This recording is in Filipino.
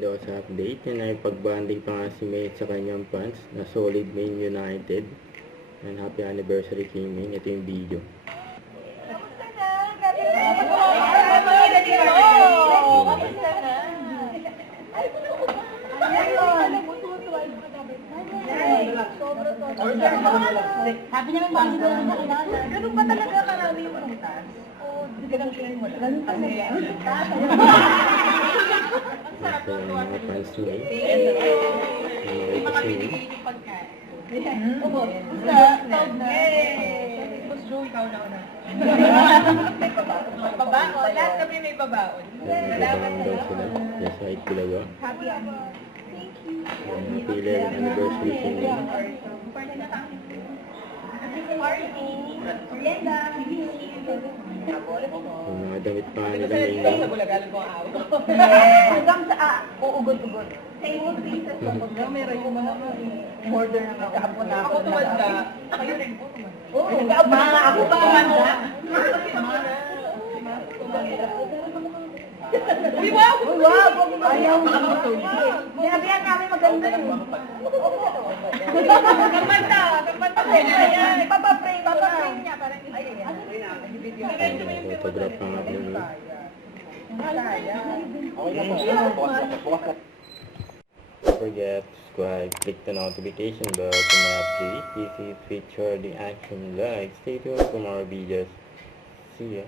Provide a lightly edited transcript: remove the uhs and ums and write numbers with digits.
din daw sa update. Yan ay pagbanding pa nga si May sa kanyang fans na Solid Main United. And happy anniversary kay May. Ito yung video. Kamusta na? Kamusta na? Sabi niya ng bago na nakilala. Ganun ba talaga karami yung prutas? Oo, ganun mo lang. Ganun talaga. Ito yung mga fans ni May. Hindi pa kami bigay yung pagkain. Proud na. Boss Joe, ikaw na una. May pabaon. Lahat kami may pabaon. Salamat daw sila. Yes, right talaga. Happy anniversary. Thank you. Happy anniversary kay May. Party na tayo. Party. Linda. Yung mga damit pa nila May. Hanggang sa uugod-ugod. Table pieces sa pagka. Meron yung mga order na nakapon na ako. Ako tumanda. Kayo rin po tumanda. Oo, mga ako pa tumanda. Uy, wow! Wow! Ayaw mo. Sinabihan namin maganda yun. Kapanta! Kapanta! Papaprame niya. Parang Photograph pa nga ni May. Don't forget to subscribe, click the notification bell to my update. This is feature the action like. Stay tuned for more videos. See ya.